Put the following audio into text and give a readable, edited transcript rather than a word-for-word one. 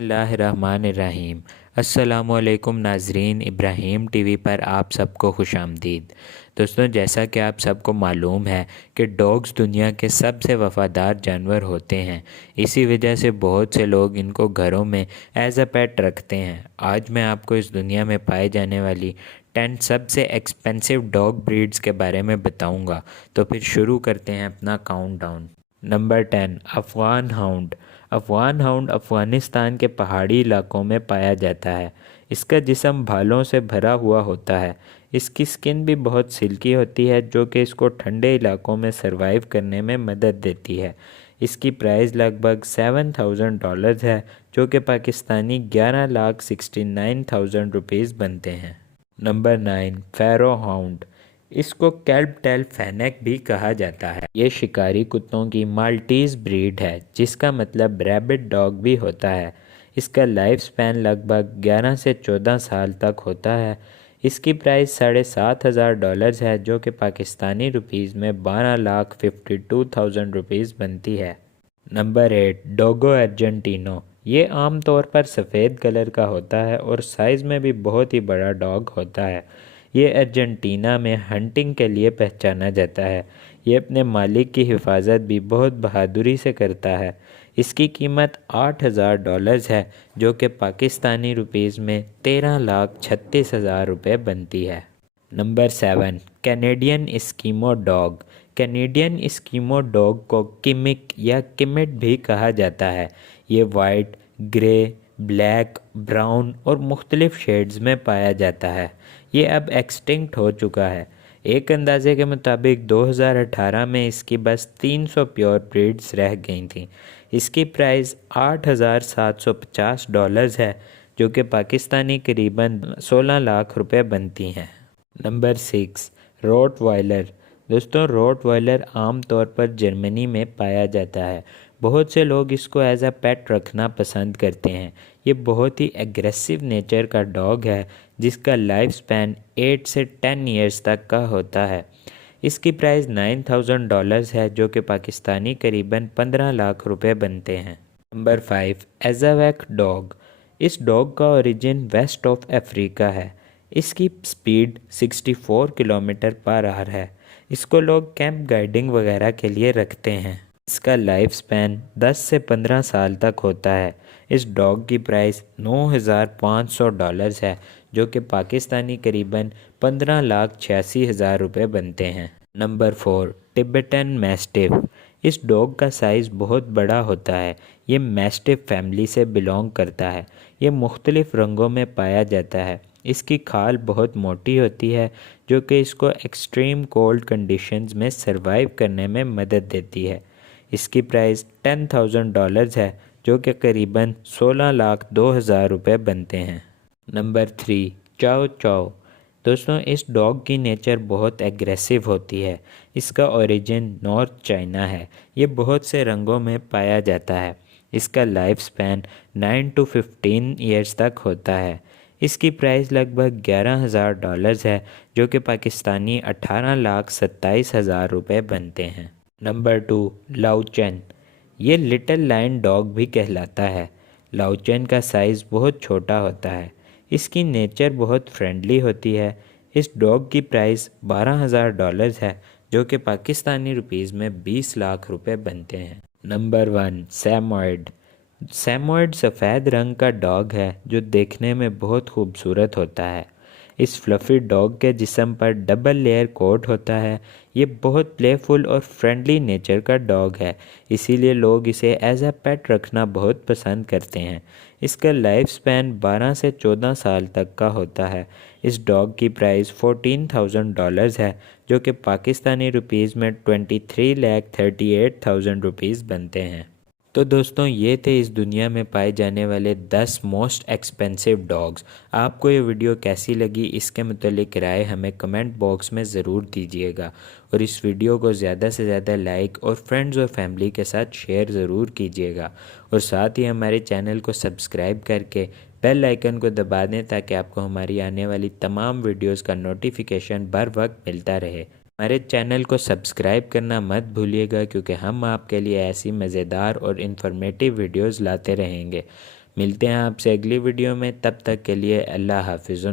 बिस्मिल्लाहिर्रहमानिर्रहीम। अस्सलामुअलैकुम नाजरीन, इब्राहीम टीवी पर आप सबको खुशामदीद। दोस्तों, जैसा कि आप सबको मालूम है कि डॉग्स दुनिया के सबसे वफ़ादार जानवर होते हैं। इसी वजह से बहुत से लोग इनको घरों में एज अ पेट रखते हैं। आज मैं आपको इस दुनिया में पाए जाने वाली 10 सबसे एक्सपेंसिव डॉग ब्रीड्स के बारे में बताऊंगा। तो फिर शुरू करते हैं अपना countdown. Number 10, Afghan hound. Afghan hound Afghanistan के पहाड़ी इलाकों में पाया जाता है। इसका जिस्म भालों से भरा हुआ होता है। इसकी स्किन भी बहुत सिल्की होती है, जो कि इसको ठंडे इलाकों में सरवाइव करने में मदद देती है। इसकी प्राइस लगभग $7,000 है, जो कि पाकिस्तानी 11,69,000 रुपीज़ बनते हैं। Number 9, Pharaoh Hound. इसको कैल्ब टेल फेनेक भी कहा जाता है। ये शिकारी कुत्तों की माल्टीज़ ब्रीड है, जिसका मतलब रैबिट डॉग भी होता है। इसका लाइफ स्पैन लगभग 11 से 14 साल तक होता है। इसकी प्राइस $7,500 है, जो कि पाकिस्तानी रुपीज़ में 12,52,000 रुपीज़ बनती है। Number 8, Dogo Argentino. ये आम तौर पर सफ़ेद कलर का होता है और साइज़ में भी बहुत ही बड़ा डॉग होता है। ये अर्जेंटीना में हंटिंग के लिए पहचाना जाता है। ये अपने मालिक की हिफाजत भी बहुत बहादुरी से करता है। इसकी कीमत $8,000 है, जो कि पाकिस्तानी रुपीज़ में 13,36,000 रुपये बनती है। Number 7, Canadian Eskimo dog. Canadian Eskimo dog को किमिक या किमिट भी कहा जाता है। ये वाइट, ग्रे, ब्लैक, ब्राउन और मुख्तलिफ शेड्स में पाया जाता है। ये अब एक्सटिंक्ट हो चुका है। एक अंदाजे के मुताबिक 2018 में इसकी बस 300 प्योर ब्रीड्स रह गई थी। इसकी प्राइस $8,750 है, जो कि पाकिस्तानी करीबन 16 लाख रुपए बनती हैं। Number 6, Rottweiler. दोस्तों, रोटवाइलर आम तौर पर जर्मनी में पाया जाता है। बहुत से लोग इसको एज अ पेट रखना पसंद करते हैं। ये बहुत ही एग्रेसिव नेचर का डॉग है, जिसका लाइफ स्पैन 8 से 10 ईयर्स तक का होता है। इसकी प्राइस $9,000 है, जो कि पाकिस्तानी करीबन 15 लाख रुपए बनते हैं। Number 5, Azawakh dog. इस डॉग का ओरिजिन वेस्ट ऑफ अफ्रीका है। इसकी स्पीड 64 किलोमीटर पर आवर है। इसको लोग कैंप गाइडिंग वगैरह के लिए रखते हैं। इसका लाइफ स्पैन 10 से 15 साल तक होता है। इस डॉग की प्राइस $9,500 है, जो कि पाकिस्तानी करीबन 15,86,000 रुपये बनते हैं। Number 4, Tibetan mastiff. इस डॉग का साइज़ बहुत बड़ा होता है। ये मैस्टिफ फैमिली से बिलोंग करता है। ये मुख्तलिफ़ रंगों में पाया जाता है। इसकी खाल बहुत मोटी होती है, जो कि इसको एक्सट्रीम कोल्ड कंडीशंस में सरवाइव करने में मदद देती है। इसकी प्राइस $10,000 है, जो कि करीबन 16,02,000 रुपये बनते हैं। नंबर 3, चाओ चाओ। दोस्तों, इस डॉग की नेचर बहुत एग्रेसिव होती है। इसका ओरिजिन नॉर्थ चाइना है। ये बहुत से रंगों में पाया जाता है। इसका लाइफ स्पैन 9 to 15 ईयर्स तक होता है। इसकी प्राइस लगभग $11,000 है, जो कि पाकिस्तानी 18,27,000 रुपये बनते हैं। नंबर 2, लाओचेन। ये लिटिल लायन डॉग भी कहलाता है। लाओचेन का साइज़ बहुत छोटा होता है। इसकी नेचर बहुत फ्रेंडली होती है। इस डॉग की प्राइस $12,000 है, जो कि पाकिस्तानी रुपीज़ में 20 लाख रुपए बनते हैं। नंबर 1, सैमोयड। सैमोयड सफ़ेद रंग का डॉग है, जो देखने में बहुत खूबसूरत होता है। इस फ्लफ़ी डॉग के जिस्म पर डबल लेयर कोट होता है। ये बहुत प्लेफुल और फ्रेंडली नेचर का डॉग है, इसीलिए लोग इसे एज अ पेट रखना बहुत पसंद करते हैं। इसका लाइफ स्पैन 12 से 14 साल तक का होता है। इस डॉग की प्राइस $14,000 है, जो कि पाकिस्तानी रुपीज़ में 23,38,000 रुपीज़ बनते हैं। तो दोस्तों, ये थे इस दुनिया में पाए जाने वाले 10 मोस्ट एक्सपेंसिव डॉग्स। आपको ये वीडियो कैसी लगी, इसके मुतालिक राय हमें कमेंट बॉक्स में ज़रूर दीजिएगा। और इस वीडियो को ज़्यादा से ज़्यादा लाइक और फ्रेंड्स और फैमिली के साथ शेयर ज़रूर कीजिएगा। और साथ ही हमारे चैनल को सब्सक्राइब करके बेल आइकन को दबा दें, ताकि आपको हमारी आने वाली तमाम वीडियोज़ का नोटिफिकेशन बर वक्त मिलता रहे। हमारे चैनल को सब्सक्राइब करना मत भूलिएगा, क्योंकि हम आपके लिए ऐसी मज़ेदार और इन्फॉर्मेटिव वीडियोज़ लाते रहेंगे। मिलते हैं आपसे अगली वीडियो में, तब तक के लिए अल्लाह हाफिज़।